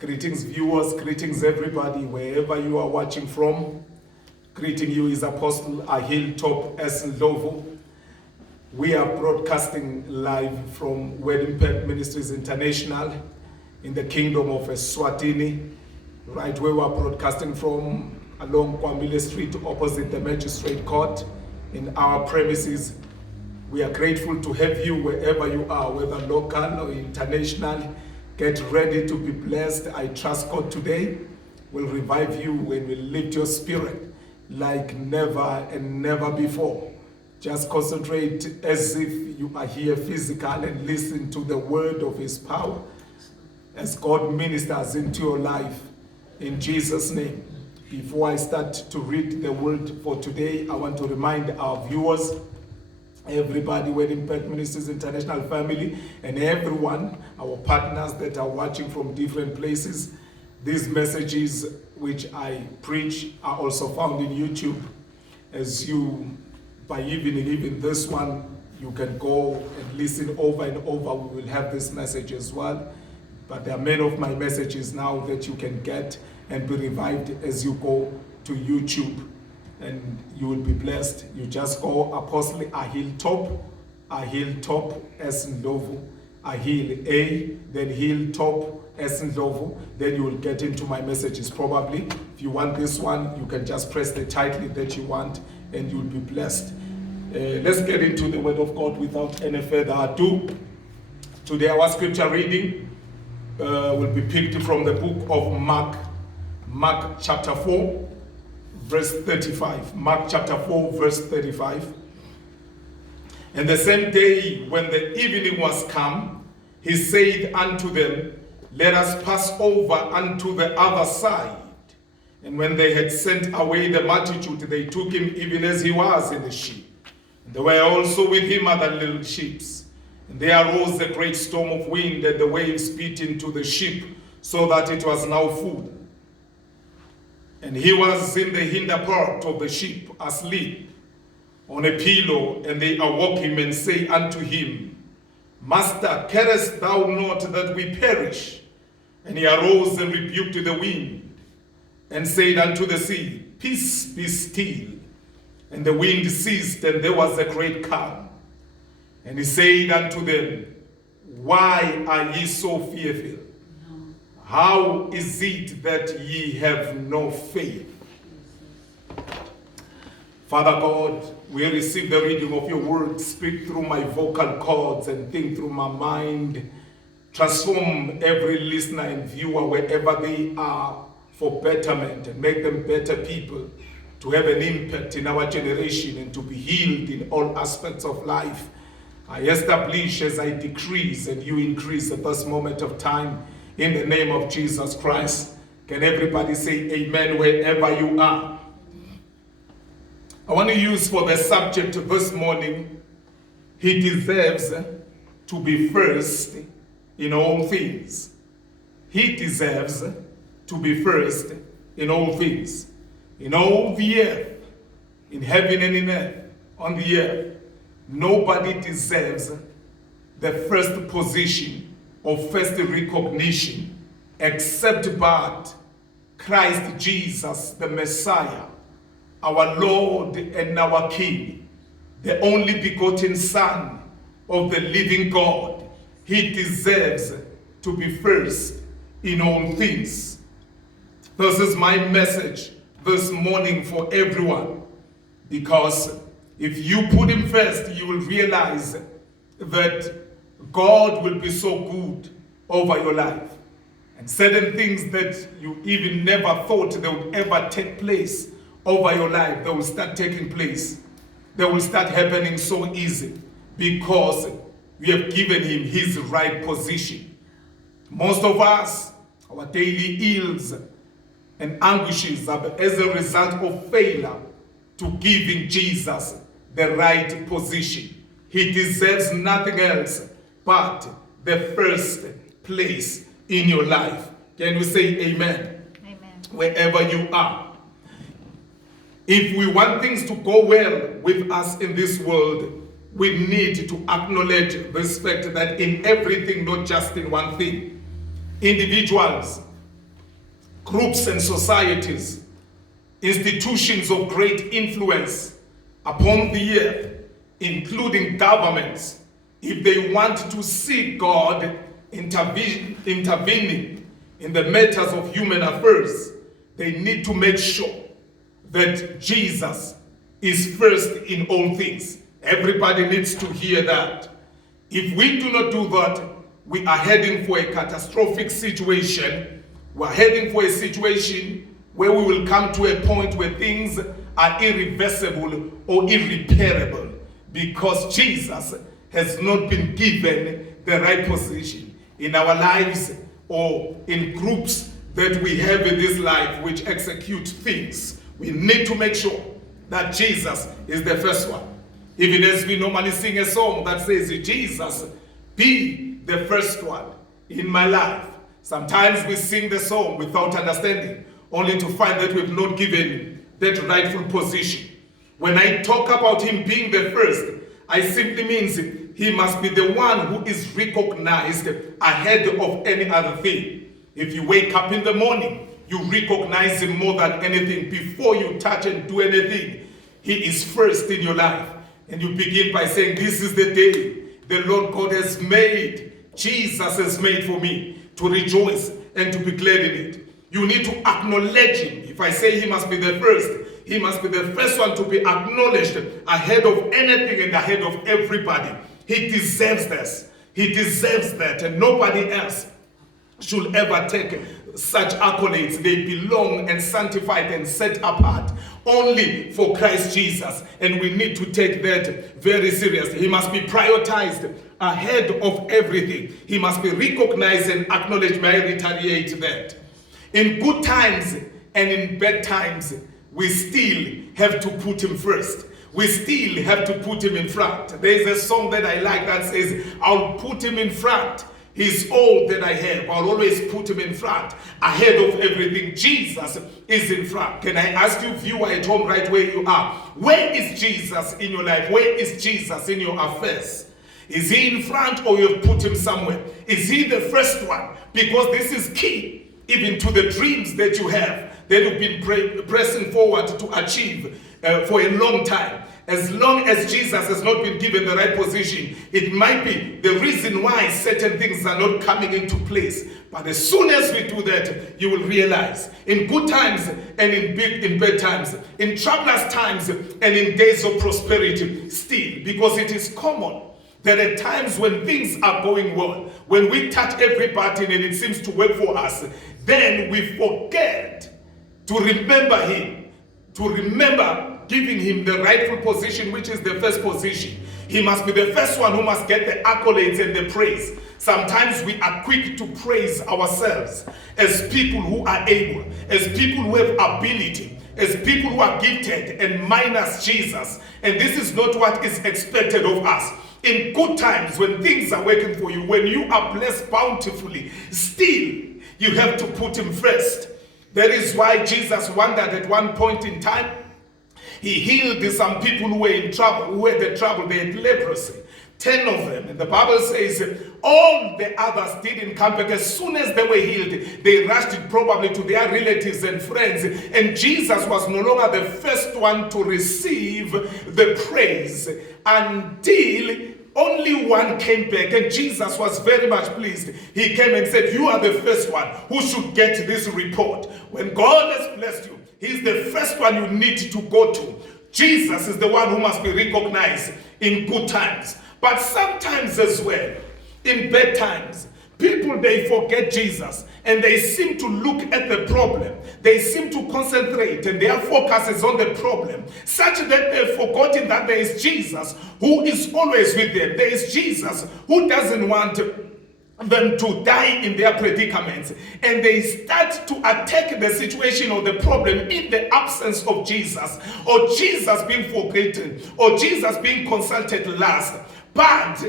Greetings viewers, greetings everybody, wherever you are watching from. Greeting you is Apostle Ahil Top S. Ndlovu. We are broadcasting live from Wedding Pet Ministries International in the Kingdom of Eswatini, right where we are broadcasting from along Kwamile Street opposite the Magistrate Court in our premises. We are grateful to have you wherever you are, whether local or international. Get ready to be blessed. I trust God today will revive you and will lift your spirit like never and never before. Just concentrate as if you are here physical and listen to the word of his power as God ministers into your life in Jesus' name. Before I start to read the word for today, I want to remind our viewers, everybody, Wedding Pet Ministries International family, and everyone, our partners that are watching from different places. These messages which I preach are also found in YouTube. As you, by even this one, you can go and listen over and over. We will have this message as well. But there are many of my messages now that you can get and be revived as you go to YouTube. And you will be blessed. You just go Apostle Ahil Top S. Ndlovu, Ahil A, then Hill Top S. Ndlovu. Then you will get into my messages probably. If you want this one, you can just press the title that you want and you'll be blessed. Let's get into the word of God without any further ado. Today our scripture reading will be picked from the book of Mark chapter 4. Verse 35. Mark chapter 4, verse 35. And the same day when the evening was come, he said unto them, Let us pass over unto the other side. And when they had sent away the multitude, they took him even as he was in the ship. And there were also with him other little ships. And there arose a great storm of wind, and the waves beat into the ship, so that it was now full. And he was in the hinder part of the ship, asleep on a pillow. And they awoke him and say unto him, Master, carest thou not that we perish? And he arose and rebuked the wind, and said unto the sea, Peace, be still. And the wind ceased, and there was a great calm. And he said unto them, Why are ye so fearful? How is it that ye have no faith? Father God, we receive the reading of your word. Speak through my vocal cords and think through my mind. Transform every listener and viewer wherever they are for betterment, and make them better people to have an impact in our generation and to be healed in all aspects of life. I establish as I decrease and you increase at this moment of time. In the name of Jesus Christ. Can everybody say amen wherever you are? I want to use for the subject this morning, he deserves to be first in all things. He deserves to be first in all things. In all the earth, in heaven and in earth, on the earth, nobody deserves the first position of first recognition except but Christ Jesus, the Messiah, our Lord and our King, the only begotten Son of the living God. He deserves to be first in all things. This is my message this morning for everyone, because if you put him first, you will realize that God will be so good over your life. And certain things that you even never thought they would ever take place over your life, they will start taking place. They will start happening so easy because we have given him his right position. Most of us, our daily ills and anguishes are as a result of failure to giving Jesus the right position. He deserves nothing else but the first place in your life. Can you say amen? Amen. Wherever you are. If we want things to go well with us in this world, we need to acknowledge this fact that in everything, not just in one thing, individuals groups and societies, institutions of great influence upon the earth, including governments, if they want to see God intervening in the matters of human affairs, they need to make sure that Jesus is first in all things. Everybody needs to hear that. If we do not do that, we are heading for a catastrophic situation. We're heading for a situation where we will come to a point where things are irreversible or irreparable because Jesus has not been given the right position in our lives or in groups that we have in this life which execute things. We need to make sure that Jesus is the first one. Even as we normally sing a song that says, Jesus, be the first one in my life. Sometimes we sing the song without understanding, only to find that we've not given that rightful position. When I talk about him being the first, I simply means he must be the one who is recognized ahead of any other thing. If you wake up in the morning, you recognize him more than anything. Before you touch and do anything, he is first in your life. And you begin by saying, this is the day the Lord God has made. Jesus has made for me to rejoice and to be glad in it. You need to acknowledge him. If I say he must be the first, he must be the first one to be acknowledged ahead of anything and ahead of everybody. He deserves this. He deserves that, and nobody else should ever take such accolades. They belong and sanctified and set apart only for Christ Jesus, and we need to take that very seriously. He must be prioritized ahead of everything. He must be recognized and acknowledged. May I reiterate that? In good times and in bad times, we still have to put him first. We still have to put him in front. There's a song that I like that says, I'll put him in front. He's all that I have. I'll always put him in front, ahead of everything. Jesus is in front. Can I ask you, viewer at home, right where you are, where is Jesus in your life? Where is Jesus in your affairs? Is he in front, or you have put him somewhere? Is he the first one? Because this is key, even to the dreams that you have, that you've been pressing forward to achieve for a long time. As long as Jesus has not been given the right position, it might be the reason why certain things are not coming into place. But as soon as we do that, you will realize, in good times and in bad times, in troublous times and in days of prosperity, still, because it is common that at times when things are going well, when we touch every button and it seems to work for us, then we forget to remember him, to remember giving him the rightful position, which is the first position. He must be the first one who must get the accolades and the praise. Sometimes we are quick to praise ourselves as people who are able, as people who have ability, as people who are gifted, and minus Jesus. And this is not what is expected of us. In good times, when things are working for you, when you are blessed bountifully, still you have to put him first. That is why Jesus wondered at one point in time. He healed some people who were in trouble, who had the trouble, they had leprosy. 10 of them. And the Bible says all the others didn't come back. As soon as they were healed, they rushed probably to their relatives and friends. And Jesus was no longer the first one to receive the praise until only one came back, and Jesus was very much pleased. He came and said, you are the first one who should get this report. When God has blessed you, he's the first one you need to go to. Jesus is the one who must be recognized in good times. But sometimes as well, in bad times, people, they forget Jesus and they seem to look at the problem. They seem to concentrate and their focus is on the problem, such that they've forgotten that there is Jesus who is always with them. There is Jesus who doesn't want them to die in their predicaments, and they start to attack the situation or the problem in the absence of Jesus, or Jesus being forgotten, or Jesus being consulted last. But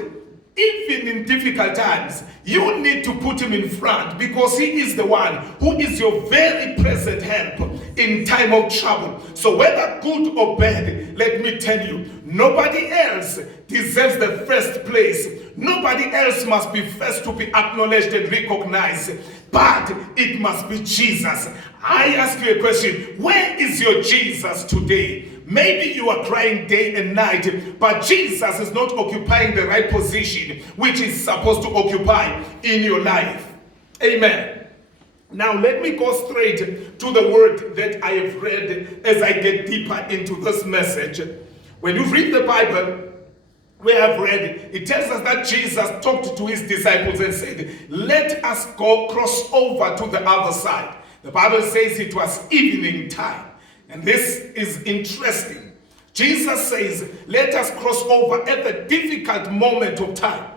even in difficult times, you need to put him in front, because he is the one who is your very present help in time of trouble. So whether good or bad, let me tell you, Nobody else deserves the first place. Nobody else must be first to be acknowledged and recognized, but it must be Jesus. I ask you a question. Where is your Jesus today? Maybe you are crying day and night, but Jesus is not occupying the right position which he's supposed to occupy in your life. Amen. Now let me go straight to the word that I have read as I get deeper into this message. When you read the Bible, we have read, it tells us that Jesus talked to his disciples and said, let us go cross over to the other side. The Bible says it was evening time. And this is interesting. Jesus says, let us cross over at the difficult moment of time.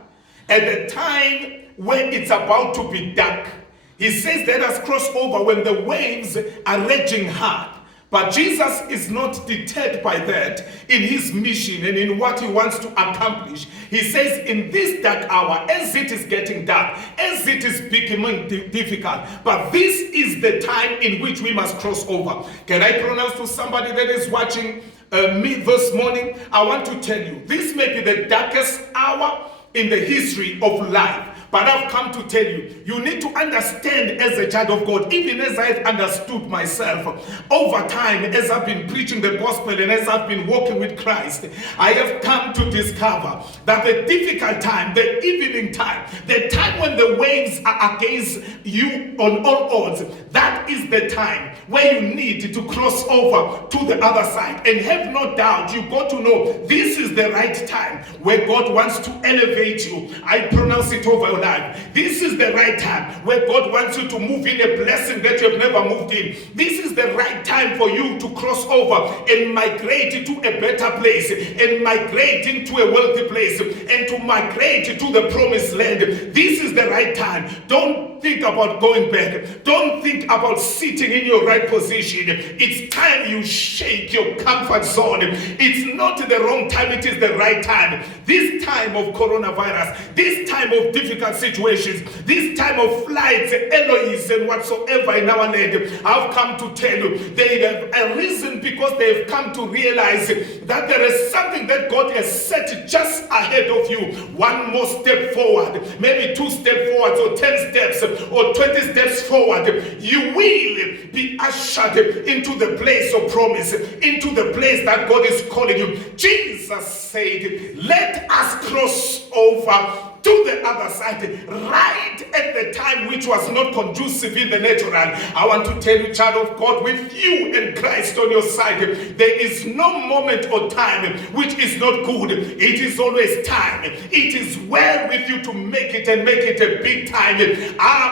At the time when it's about to be dark. He says, let us cross over when the waves are raging hard. But Jesus is not deterred by that in his mission and in what he wants to accomplish. He says, in this dark hour, as it is getting dark, as it is becoming difficult, but this is the time in which we must cross over. Can I pronounce to somebody that is watching me this morning? I want to tell you, this may be the darkest hour in the history of life. But I've come to tell you, you need to understand as a child of God, even as I've understood myself over time, as I've been preaching the gospel and as I've been walking with Christ, I have come to discover that the difficult time, the evening time, the time when the waves are against you on all odds, that is the time where you need to cross over to the other side. And have no doubt, you got to know this is the right time where God wants to elevate you. I pronounce it over your life. This is the right time where God wants you to move in a blessing that you have never moved in. This is the right time for you to cross over and migrate to a better place, and migrate into a wealthy place, and to migrate to the promised land. This is the right time. Don't think about going back. Don't think about sitting in your right position. It's time you shake your comfort zone. It's not the wrong time, it is the right time. This time of coronavirus, this time of difficult situations, this time of flights, alloys, and whatsoever in our land, I've come to tell you, they have arisen because they have come to realize that there is something that God has set just ahead of you. One more step forward, maybe 2 steps forward, or 10 steps, or 20 steps forward. You will be ushered into the place of promise, into the place that God is calling you. Jesus said, let us cross over to the other side, right at the time which was not conducive in the natural. I want to tell you, child of God, with you and Christ on your side, there is no moment or time which is not good. It is always time. It is well with you to make it, and make it a big time.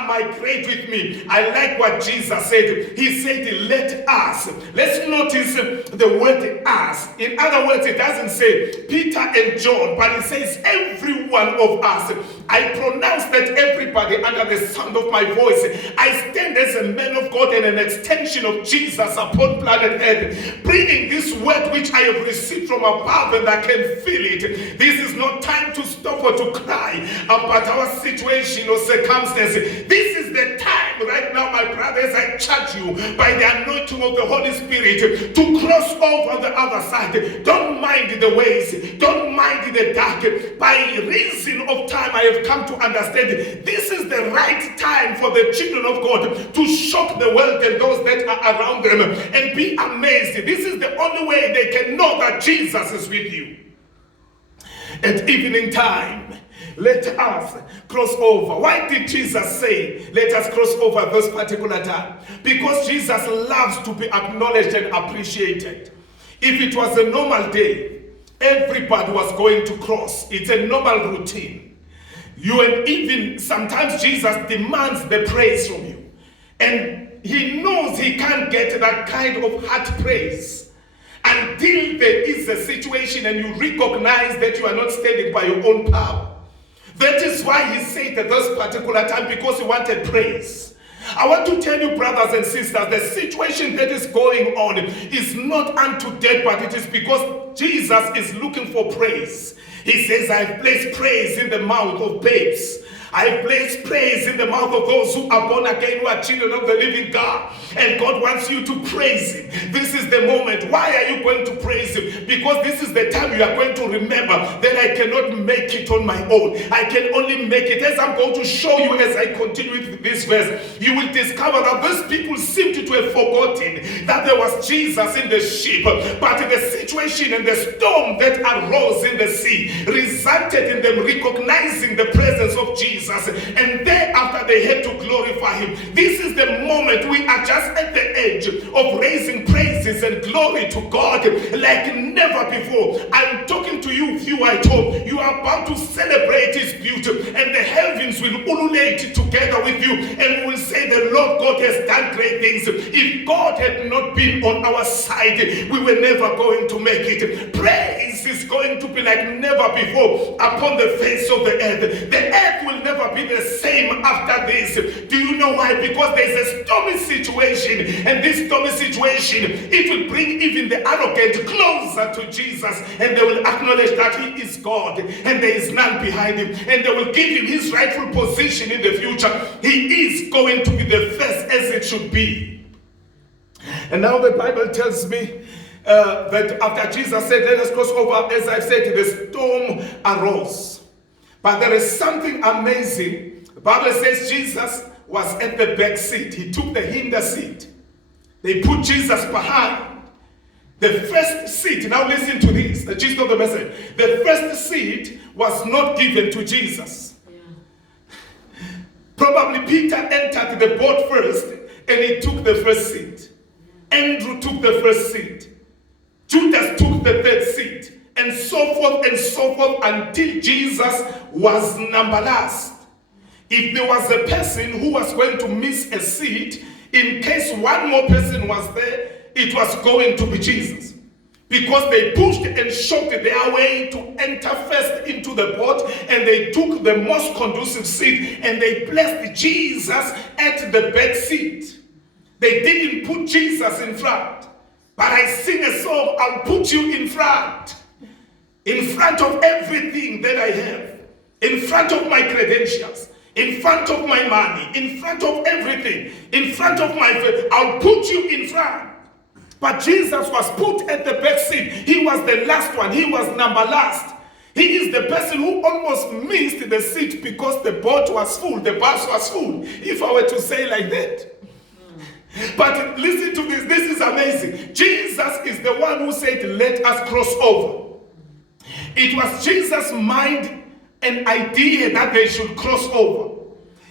Migrate with me. I like what Jesus said. He said, let us. Let's notice the word us. In other words, it doesn't say Peter and John, but it says every one of us. I pronounce that everybody under the sound of my voice, I stand as a man of God and an extension of Jesus upon planet Earth, bringing this word which I have received from above, and I can feel it. This is not time to stop or to cry about our situation or circumstance. This is the time right now, my brothers, I charge you by the anointing of the Holy Spirit to cross over the other side. Don't mind the ways, don't mind the dark. By reason of time, I have come to understand this is the right time for the children of God to shock the world and those that are around them and be amazed. This is the only way they can know that Jesus is with you. At evening time, let us cross over. Why did Jesus say, let us cross over this particular time? Because Jesus loves to be acknowledged and appreciated. If it was a normal day, everybody was going to cross. It's a normal routine. And even sometimes Jesus demands the praise from you. And he knows he can't get that kind of heart praise until there is a situation and you recognize that you are not standing by your own power. That is why he said at this particular time, because he wanted praise. I want to tell you, brothers and sisters, the situation that is going on is not unto death, but it is because Jesus is looking for praise. He says, I've placed praise in the mouth of babes. I place praise in the mouth of those who are born again, who are children of the living God. And God wants you to praise Him. This is the moment. Why are you going to praise Him? Because this is the time you are going to remember that I cannot make it on my own. I can only make it. As I'm going to show you as I continue with this verse, you will discover that these people seemed to have forgotten that there was Jesus in the ship. But the situation and the storm that arose in the sea resulted in them recognizing the presence of Jesus, and thereafter they had to glorify Him. This is the moment we are just at the edge of raising praises and glory to God like never before. I'm talking to you, viewer at home. You are about to celebrate His beauty, and the heavens will ululate together with you, and will say the Lord God has done great things. If God had not been on our side, we were never going to make it. Praise is going to be like never before upon the face of the earth. The earth will never be the same after this. Do you know why? Because there's a stormy situation, and this stormy situation, it will bring even the arrogant closer to Jesus, and they will acknowledge that He is God and there is none behind Him, and they will give Him His rightful position in the future. He is going to be the first, as it should be. And now the Bible tells me that after Jesus said, let us cross over, as I said, the storm arose. But there is something amazing. The Bible says Jesus was at the back seat. He took the hinder seat. They put Jesus behind. The first seat, now listen to this, the gist of the message. The first seat was not given to Jesus. Probably Peter entered the boat first, and he took the first seat. Andrew took the first seat. Judas took the third seat, and so forth until Jesus was number last. If there was a person who was going to miss a seat, in case one more person was there, it was going to be Jesus. Because they pushed and shoved their way to enter first into the boat, and they took the most conducive seat, and they placed Jesus at the back seat. They didn't put Jesus in front. But I sing a song, I'll put you in front of everything that I have, in front of my credentials, in front of my money, in front of everything, in front of my faith. I'll put you in front. But Jesus was put at the back seat. He was the last one. He was number last. He is the person who almost missed the seat because the boat was full, the bus was full, if I were to say like that. But listen to this. This is amazing. Jesus is the one who said, let us cross over. It was Jesus' mind and idea that they should cross over.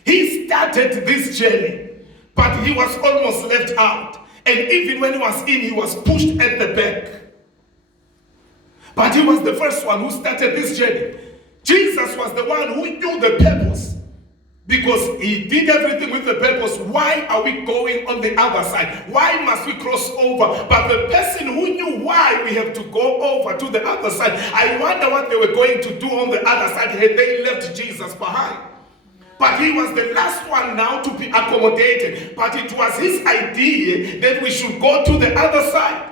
He started this journey, but he was almost left out. And even when he was in, he was pushed at the back. But he was the first one who started this journey. Jesus was the one who knew the purpose. Because he did everything with the purpose. Why are we going on the other side? Why must we cross over? But the person who knew why we have to go over to the other side, I wonder what they were going to do on the other side had they left Jesus behind. But he was the last one now to be accommodated. But it was his idea that we should go to the other side.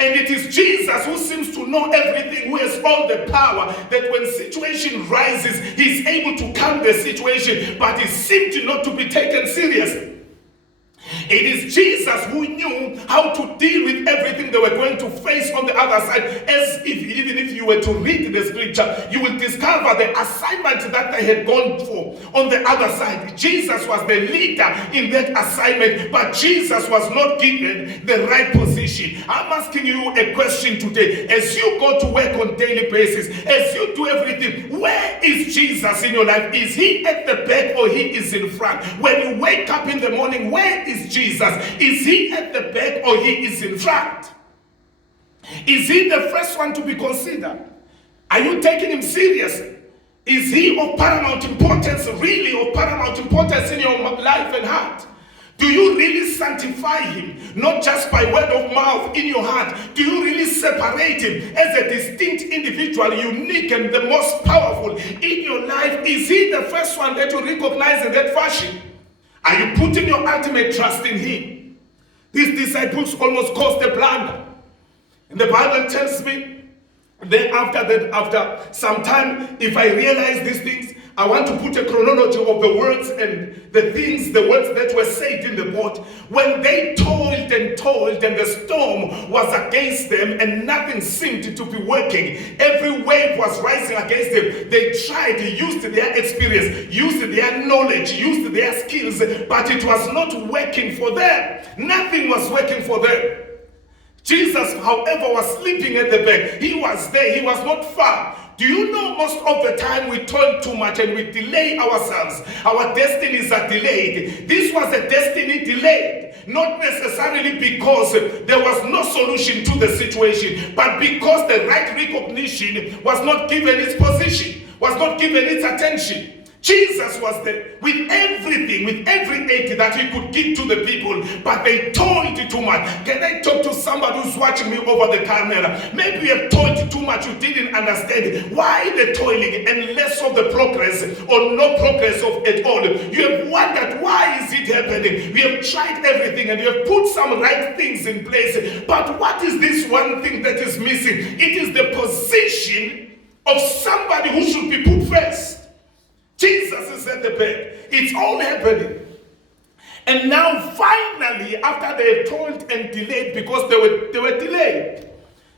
And it is Jesus who seems to know everything, who has all the power, that when situation rises, he's able to calm the situation, but he seemed not to be taken seriously. It is Jesus who knew how to deal with everything they were going to face on the other side. As if, even if you were to read the scripture, you will discover the assignment that they had gone for on the other side. Jesus was the leader in that assignment, but Jesus was not given the right position. I'm asking you a question today. As you go to work on daily basis, as you do everything, where is Jesus in your life? Is he at the back or he is in front? When you wake up in the morning, where is Jesus? Is he at the back or he is in front? Is he the first one to be considered? Are you taking him seriously? Is he of paramount importance, really of paramount importance in your life and heart? Do you really sanctify him, not just by word of mouth in your heart? Do you really separate him as a distinct individual, unique and the most powerful in your life? Is he the first one that you recognize in that fashion? Are you putting your ultimate trust in him? These disciples almost caused a blunder. And the Bible tells me that after some time, if I realize these things, I want to put a chronology of the words and the words that were said in the boat. When they toiled and toiled and the storm was against them and nothing seemed to be working, every wave was rising against them. They tried, used their experience, used their knowledge, used their skills, but it was not working for them. Nothing was working for them. Jesus, however, was sleeping at the back. He was there. He was not far. Do you know most of the time we toil too much and we delay ourselves? Our destinies are delayed. This was a destiny delayed, not necessarily because there was no solution to the situation, but because the right recognition was not given its position, was not given its attention. Jesus was there with everything, with every aid that he could give to the people, but they toiled too much. Can I talk to somebody who's watching me over the camera? Maybe you have toiled too much, you didn't understand why the toiling and less of the progress or no progress of at all. You have wondered why is it happening? We have tried everything and you have put some right things in place, but what is this one thing that is missing? It is the position of somebody who should be put first. Jesus is at the back. It's all happening. And now finally, after they have toiled and delayed, because they were delayed,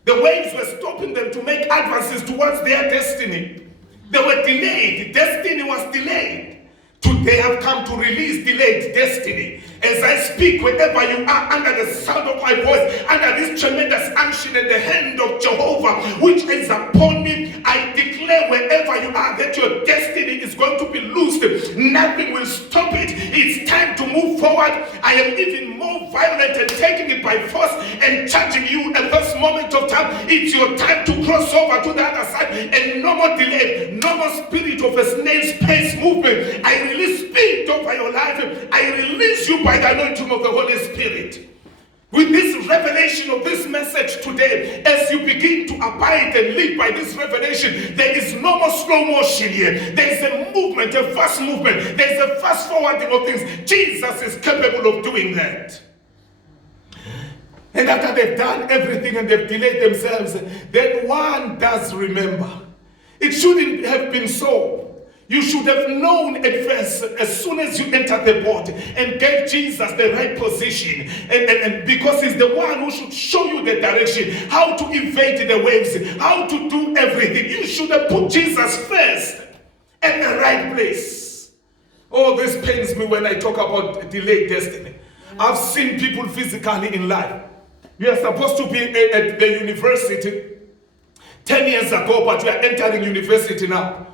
the waves were stopping them to make advances towards their destiny. They were delayed. Destiny was delayed. Today have come to release delayed destiny. As I speak, wherever you are, under the sound of my voice, under this tremendous unction and the hand of Jehovah, which is upon me, I declare wherever you are that your destiny is going to be loosed. Nothing will stop it. It's time to move forward. I am even more violent and taking it by force and charging you at this moment of time. It's your time to cross over to the other side, and no more delay, no more spirit of a snail's pace movement. I release speed over your life. I release you by the anointing of the Holy Spirit. With this revelation of this message today, as you begin to abide and live by this revelation, there is no more slow motion here. There is a movement, a fast movement. There is a fast forwarding of things. Jesus is capable of doing that. And after they've done everything and they've delayed themselves, then one does remember. It shouldn't have been so. You should have known at first, as soon as you entered the boat and gave Jesus the right position, and because he's the one who should show you the direction, how to evade the waves, how to do everything. You should have put Jesus first at the right place. Oh, this pains me when I talk about delayed destiny. I've seen people physically in life. You are supposed to be at the university 10 years ago, but you are entering university now.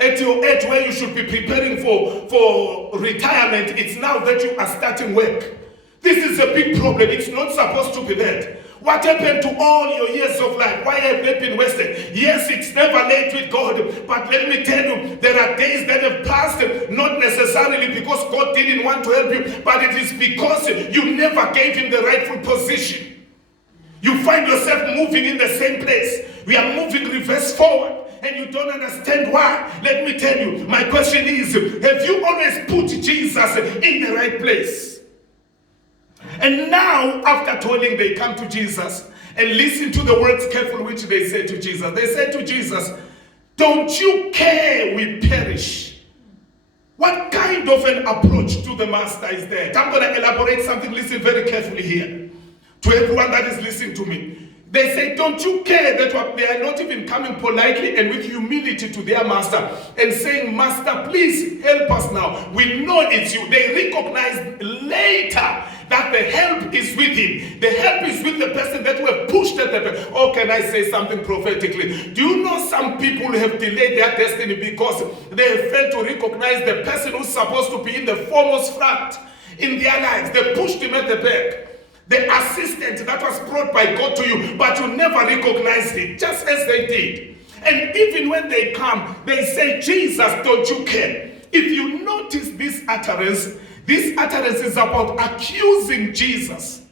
At your age where you should be preparing for retirement, it's now that you are starting work. This is a big problem. It's not supposed to be that. What happened to all your years of life? Why have they been wasted? Yes, it's never late with God, but let me tell you, there are days that have passed, not necessarily because God didn't want to help you, but it is because you never gave him the rightful position. You find yourself moving in the same place. We are moving reverse forward. And you don't understand why. Let me tell you, my question is, have you always put Jesus in the right place? And now, after toiling, they come to Jesus and listen to the words carefully which they say to Jesus. They say to Jesus, don't you care we perish? What kind of an approach to the master is that? I'm going to elaborate something. Listen very carefully here. To everyone that is listening to me. They say, don't you care that they are not even coming politely and with humility to their master and saying, Master, please help us now. We know it's you. They recognize later that the help is with him. The help is with the person that were pushed at the back. Oh, can I say something prophetically? Do you know some people have delayed their destiny because they have failed to recognize the person who's supposed to be in the foremost front in their lives? They pushed him at the back. The assistant that was brought by God to you, but you never recognized it, just as they did. And even when they come, they say, Jesus, don't you care? If you notice this utterance is about accusing Jesus.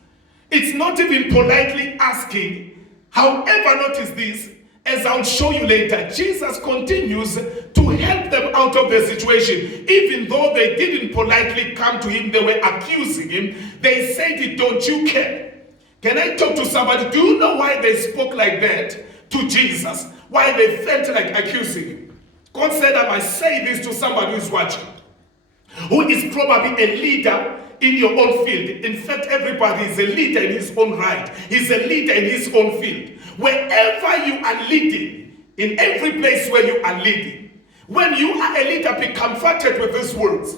It's not even politely asking. However, notice this, as I'll show you later, Jesus continues to help them out of the situation. Even though they didn't politely come to him, they were accusing him. They said, don't you care? Can I talk to somebody? Do you know why they spoke like that to Jesus? Why they felt like accusing him? Consider, I say this to somebody who is watching, who is probably a leader in your own field. In fact, everybody is a leader in his own right. He's a leader in his own field. Wherever you are leading, in every place where you are leading, when you are a leader, be comforted with these words.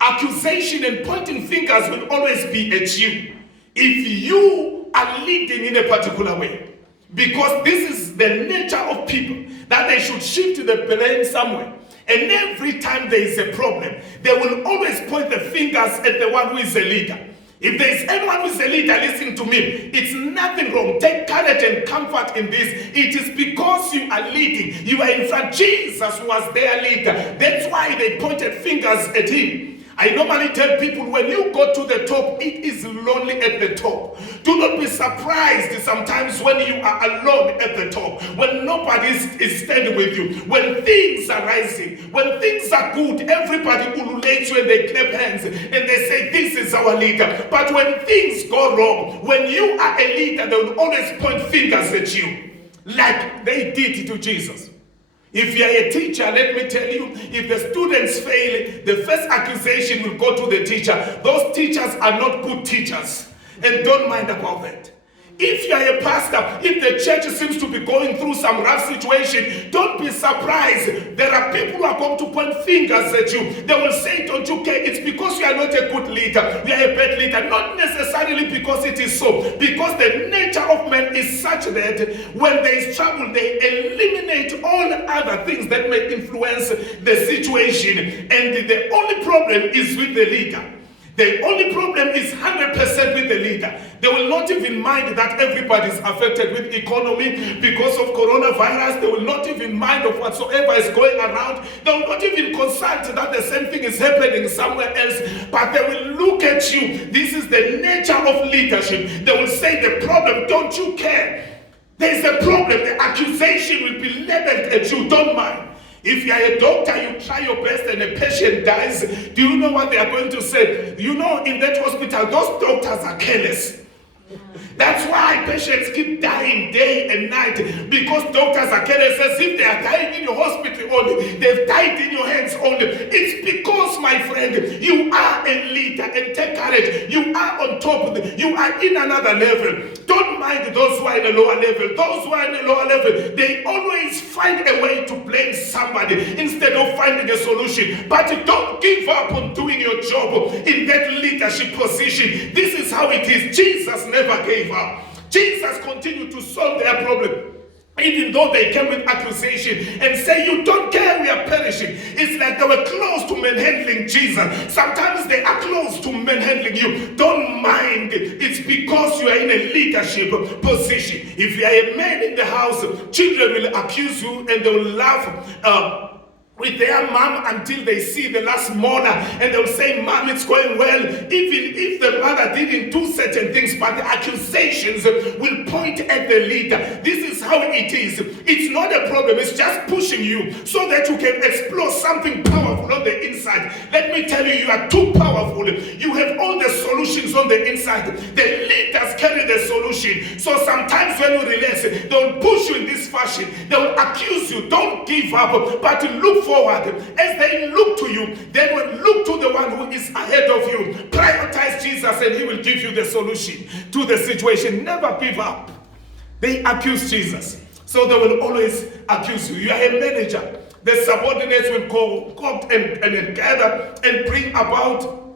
Accusation and pointing fingers will always be at you if you are leading in a particular way. Because this is the nature of people, that they should shift the blame somewhere. And every time there is a problem, they will always point the fingers at the one who is a leader. If there is anyone who is a leader, listen to me. It's nothing wrong. Take courage and comfort in this. It is because you are leading. You are in front. Jesus was their leader. That's why they pointed fingers at him. I normally tell people, when you go to the top, it is lonely at the top. Do not be surprised sometimes when you are alone at the top, when nobody is standing with you, when things are rising, when things are good, everybody ululates you and they clap hands and they say, this is our leader. But when things go wrong, when you are a leader, they will always point fingers at you, like they did to Jesus. If you are a teacher, let me tell you, if the students fail, the first accusation will go to the teacher. Those teachers are not good teachers, and don't mind about that. If you are a pastor, if the church seems to be going through some rough situation, don't be surprised. There are people who are going to point fingers at you. They will say, don't you care? It's because you are not a good leader. You are a bad leader. Not necessarily because it is so. Because the nature of man is such that when there is trouble, they eliminate all other things that may influence the situation. And the only problem is with the leader. The only problem is 100% with the leader. They will not even mind that everybody is affected with economy because of coronavirus. They will not even mind of whatsoever is going around. They will not even consult that the same thing is happening somewhere else. But they will look at you. This is the nature of leadership. They will say the problem, don't you care? There is a problem. The accusation will be leveled at you. Don't mind. If you are a doctor, you try your best and a patient dies. Do you know what they are going to say? You know, in that hospital, those doctors are careless. That's why patients keep dying day and night, because doctors are careless, as if they are dying in your hospital only. They've died in your hands only. It's because, my friend, you are a leader, and take courage. You are on top. You are in another level. Don't mind those who are in a lower level. Those who are in a lower level, they always find a way to blame somebody instead of finding a solution. But don't give up on doing your job in that leadership position. This is how it is. Jesus never gave up. Jesus continued to solve their problem. Even though they came with accusation and say, you don't care, we are perishing. It's like they were close to manhandling Jesus. Sometimes they are close to manhandling you. Don't mind. It's because you are in a leadership position. If you are a man in the house, children will accuse you and they will laugh with their mom until they see the last mourner, and they'll say, Mom, it's going well, even if the mother didn't do certain things, but the accusations will point at the leader. This is how it is. It's not a problem, it's just pushing you so that you can explore something powerful on the inside. Let me tell you, you are too powerful. You have all the solutions on the inside. The leaders carry the solution. So sometimes when you relax, they'll push you in this fashion. They'll accuse you. Don't give up, but look forward. As they look to you, they will look to the one who is ahead of you. Prioritize Jesus and he will give you the solution to the situation. Never give up. They accuse Jesus, so they will always accuse you. You are a manager. The subordinates will come and gather and bring about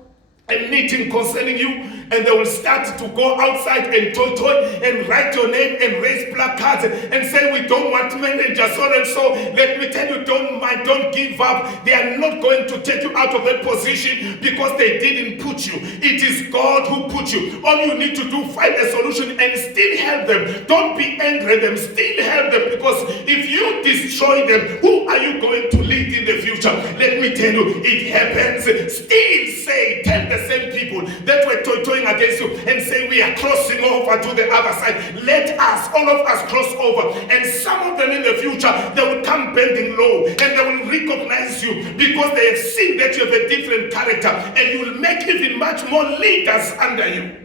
a meeting concerning you, and they will start to go outside and toy and write your name and raise placards and say, we don't want manager so and so. Let me tell you, don't mind, don't give up. They are not going to take you out of that position because they didn't put you. It is God who put you. All you need to do, find a solution and still help them. Don't be angry at them, still help them, because if you destroy them, who are you going to lead in the future? Let me tell you, it happens. Still say, tell the same people that were toying against you and say, we are crossing over to the other side. Let us, all of us, cross over. And some of them in the future, they will come bending low and they will recognize you because they have seen that you have a different character, and you will make even much more leaders under you.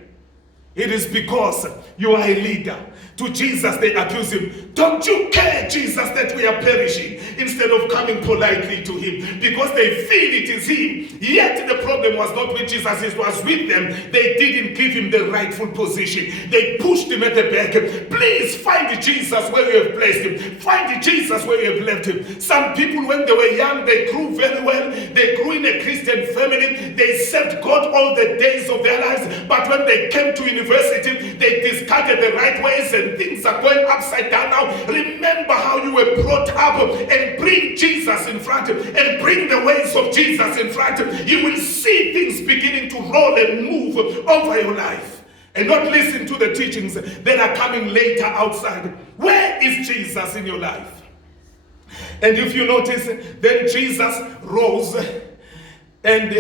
It is because you are a leader. To Jesus, they accuse him. Don't you care, Jesus, that we are perishing? Instead of coming politely to him, because they feel it is him. Yet the problem was not with Jesus, it was with them. They didn't give him the rightful position. They pushed him at the back. Please find Jesus where you have placed him. Find Jesus where you have left him. Some people, when they were young, they grew very well. They grew in a Christian family. They served God all the days of their lives. But when they came to university, they discarded the right ways and things are going upside down now. Remember how you were brought up and bring Jesus in front and bring the ways of Jesus in front. You will see things beginning to roll and move over your life, and not listen to the teachings that are coming later outside. Where is Jesus in your life? And if you notice, then Jesus rose, and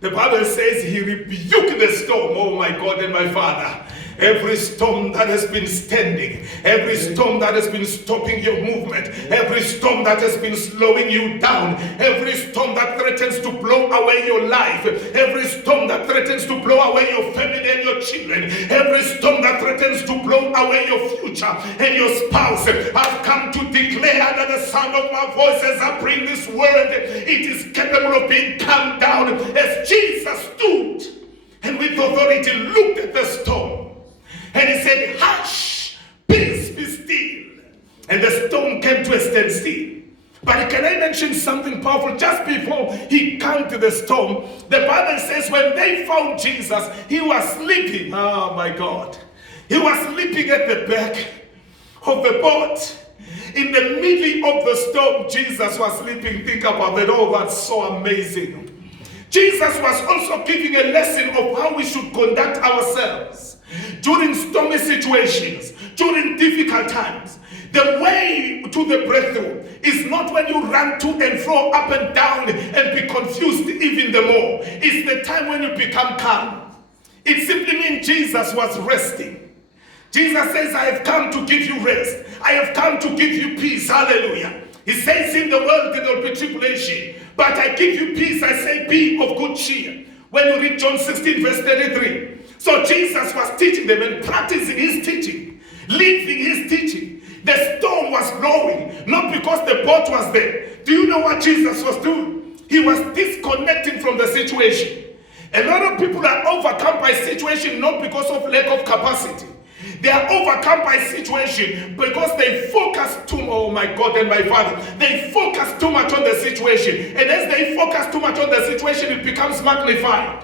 the Bible says he rebuked the storm. Oh my God and my Father. Every storm that has been standing, every storm that has been stopping your movement, every storm that has been slowing you down, every storm that threatens to blow away your life, every storm that threatens to blow away your family and your children, every storm that threatens to blow away your future and your spouse, I've come to declare that the sound of my voice as I bring this word, it is capable of being calmed down, as Jesus stood and with authority looked at the storm. And he said, hush, peace, be still. And the storm came to a standstill. But can I mention something powerful? Just before he calmed the storm, the Bible says when they found Jesus, he was sleeping. Oh my God. He was sleeping at the back of the boat. In the middle of the storm, Jesus was sleeping. Think about that. Oh, that's so amazing. Jesus was also giving a lesson of how we should conduct ourselves during stormy situations, during difficult times. The way to the breakthrough is not when you run to and fro, up and down, and be confused even the more. It's the time when you become calm. It simply means Jesus was resting. Jesus says, I have come to give you rest. I have come to give you peace. Hallelujah. He says, in the world there will be tribulation, but I give you peace. I say, be of good cheer. When you read John 16 verse 33. So Jesus was teaching them and practicing his teaching, living his teaching. The storm was blowing, not because the boat was there. Do you know what Jesus was doing? He was disconnecting from the situation. A lot of people are overcome by situation not because of lack of capacity. They are overcome by situation because they focus too much. Oh my God and my Father. They focus too much on the situation. And as they focus too much on the situation, it becomes magnified.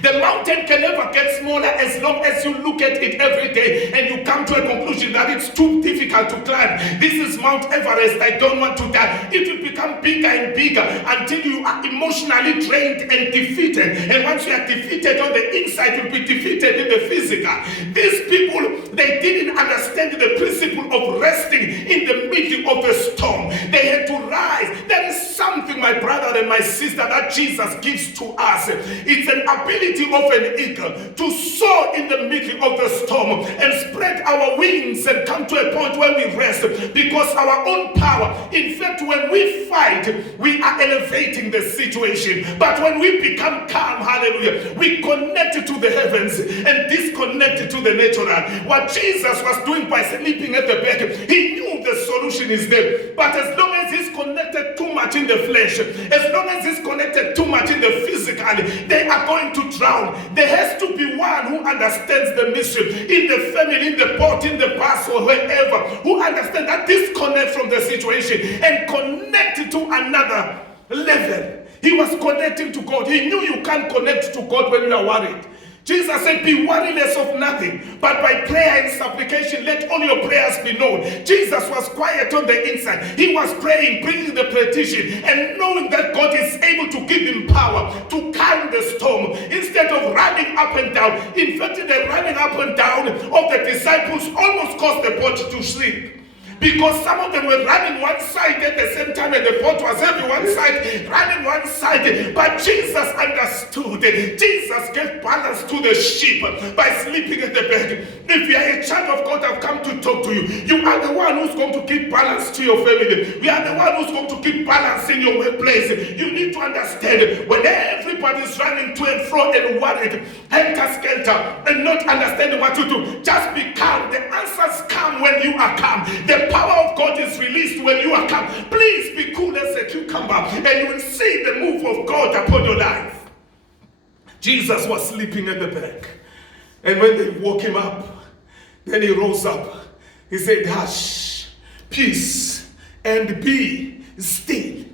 The mountain can never get smaller as long as you look at it every day and you come to a conclusion that it's too difficult to climb. This is Mount Everest. I don't want to die. It will become bigger and bigger until you are emotionally drained and defeated. And once you are defeated on the inside, you'll be defeated in the physical. These people, they didn't understand the principle of resting in the middle of the storm. They had to rise. There is something, my brother and my sister, that Jesus gives to us. It's an ability of an eagle to soar in the middle of the storm and spread our wings and come to a point where we rest because our own power. In fact, when we fight, we are elevating the situation. But when we become calm, hallelujah, we connect to the heavens and disconnect to the natural. What Jesus was doing by sleeping at the back, he knew the solution is there. But as long as he's connected too much in the flesh, as long as he's connected too much in the physical, they are going to drown. There has to be one who understands the mystery in the family, in the boat, in the bus, or wherever, who understands that disconnect from the situation and connect to another level. He was connecting to God. He knew you can't connect to God when you are worried. Jesus said, be worryless of nothing, but by prayer and supplication, let all your prayers be known. Jesus was quiet on the inside. He was praying, bringing the petition, and knowing that God is able to give him power to calm the storm instead of running up and down. In fact, the running up and down of the disciples almost caused the boat to sink. because some of them were running one side at the same time, and the boat was heavy one side, running one side. But Jesus understood. Jesus gave balance to the ship by sleeping at the back. If you are a child of God, I've come to talk to you. You are the one who's going to keep balance to your family. You are the one who's going to keep balance in your workplace. You need to understand, when everybody's running to and fro and worried, helter-skelter, and not understanding what to do, just be calm. The answers come when you are calm. The power of God is released when you are calm. Please be cool as a cucumber, and you will see the move of God upon your life. Jesus was sleeping at the back, and when they woke him up, then he rose up. He said, hush, peace, and be still.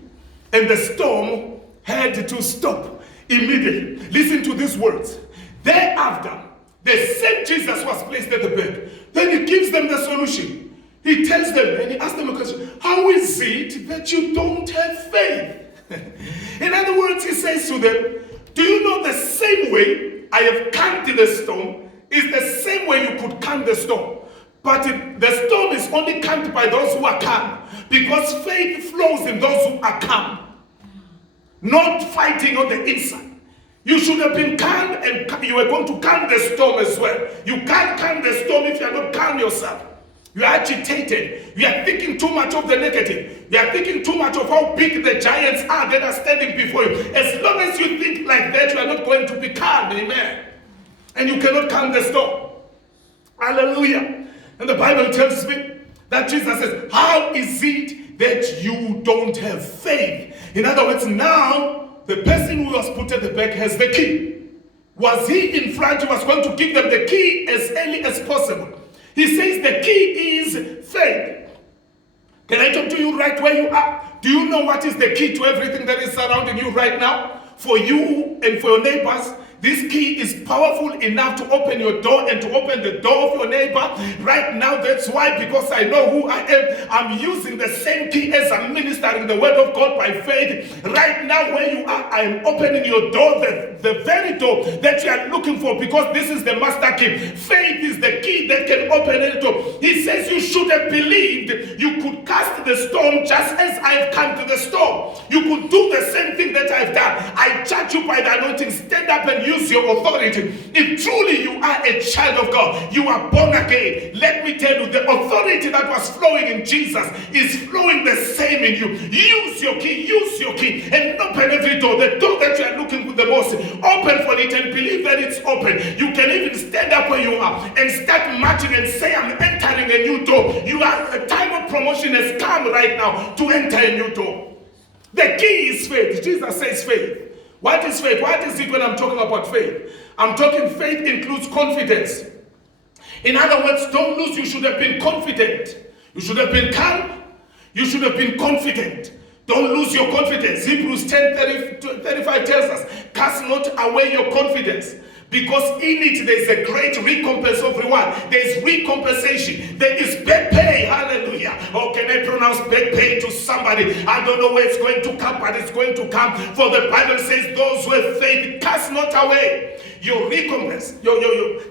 And the storm had to stop immediately. Listen to these words. Thereafter, the same Jesus was placed at the back. Then he gives them the solution. He tells them, and he asks them a question, how is it that you don't have faith? In other words, he says to them, do you know the same way I have calmed the storm is the same way you could calm the storm? But the storm is only calmed by those who are calm, because faith flows in those who are calm, not fighting on the inside. You should have been calm, and you are going to calm the storm as well. You can't calm the storm if you are not calm yourself. You are agitated. You are thinking too much of the negative. You are thinking too much of how big the giants are that are standing before you. As long as you think like that, you are not going to be calm. Amen. And you cannot calm the storm. Hallelujah. And the Bible tells me that Jesus says, how is it that you don't have faith? In other words, now the person who was put at the back has the key. Was he in front? He was going to give them the key as early as possible. He says the key is faith. Can I talk to you right where you are? Do you know what is the key to everything that is surrounding you right now? For you and for your neighbors, this key is powerful enough to open your door and to open the door of your neighbor. Right now, that's why, because I know who I am, I'm using the same key as I'm ministering the word of God by faith. Right now, where you are, I'm opening your door, the very door that you are looking for, because this is the master key. Faith is the key that can open any door. He says you should have believed you could cast the storm just as I've come to the storm. You could do the same thing that I've done. I charge you by the anointing. Stand up and use your authority. If truly you are a child of God, you are born again, let me tell you, the authority that was flowing in Jesus is flowing the same in you. Use your key, and open every door. The door that you are looking for the most, open for it and believe that it's open. You can even stand up where you are and start marching and say, I'm entering a new door. You are, a time of promotion has come right now to enter a new door. The key is faith. Jesus says faith. What is faith? What is it when I'm talking about faith? I'm talking faith includes confidence. In other words, don't lose. You should have been confident. You should have been calm. You should have been confident. Don't lose your confidence. Hebrews 10:35 tells us, cast not away your confidence, because in it there is a great recompense of reward. There is recompensation. There is back pay. Hallelujah. Oh, can I pronounce back pay to somebody? I don't know where it's going to come, but it's going to come. For the Bible says, those who have faith, cast not away your recompense.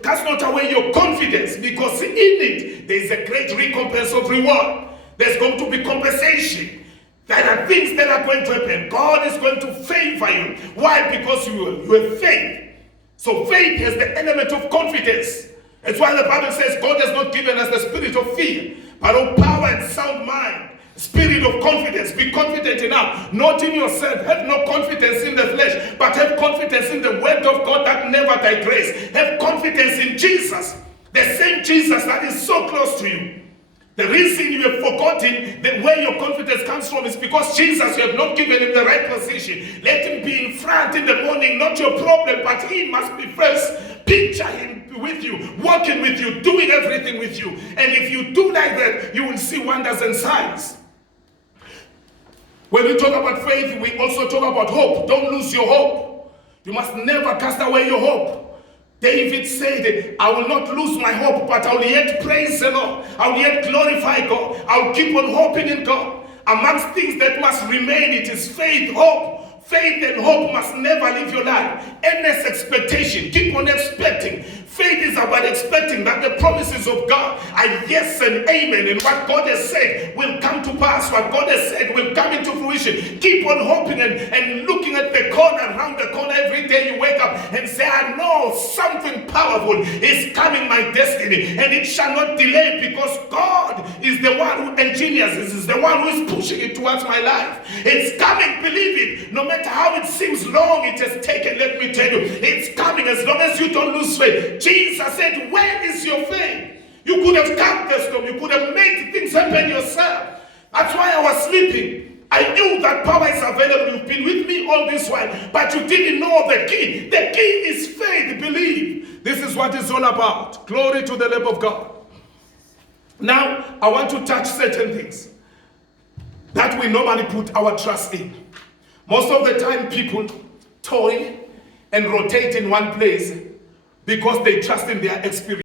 Cast not away your confidence, because in it there is a great recompense of reward. There's going to be compensation. There are things that are going to happen. God is going to favor you. Why? Because you have faith. So faith has the element of confidence. That's why the Bible says God has not given us the spirit of fear, but of power and sound mind. Spirit of confidence. Be confident enough, not in yourself. Have no confidence in the flesh, but have confidence in the word of God that never digress. Have confidence in Jesus, the same Jesus that is so close to you. The reason you have forgotten that where your confidence comes from is because Jesus, you have not given him the right position. Let him be in front in the morning, not your problem, but he must be first. Picture him with you, walking with you, doing everything with you. And if you do like that, you will see wonders and signs. When we talk about faith, we also talk about hope. Don't lose your hope. You must never cast away your hope. David said, I will not lose my hope, but I will yet praise the Lord. I will yet glorify God. I will keep on hoping in God. Amongst things that must remain, it is faith, hope. Faith and hope must never leave your life. Endless expectation. Keep on expecting. Faith is about but expecting that the promises of God are yes and amen, and what God has said will come to pass, what God has said will come into fruition. Keep on hoping and looking at the corner, around the corner every day you wake up and say, I know something powerful is coming my destiny, and it shall not delay, because God is the one who engineers this, is the one who is pushing it towards my life. It's coming, believe it. No matter how it seems long it has taken, let me tell you, it's coming as long as you don't lose faith. Jesus said, where is your faith? You could have calmed the storm. You could have made things happen yourself. That's why I was sleeping. I knew that power is available. You've been with me all this while, but you didn't know the key. The key is faith, believe. This is what it's all about. Glory to the Lamb of God. Now, I want to touch certain things that we normally put our trust in. Most of the time, people toil and rotate in one place because they trust in their experience.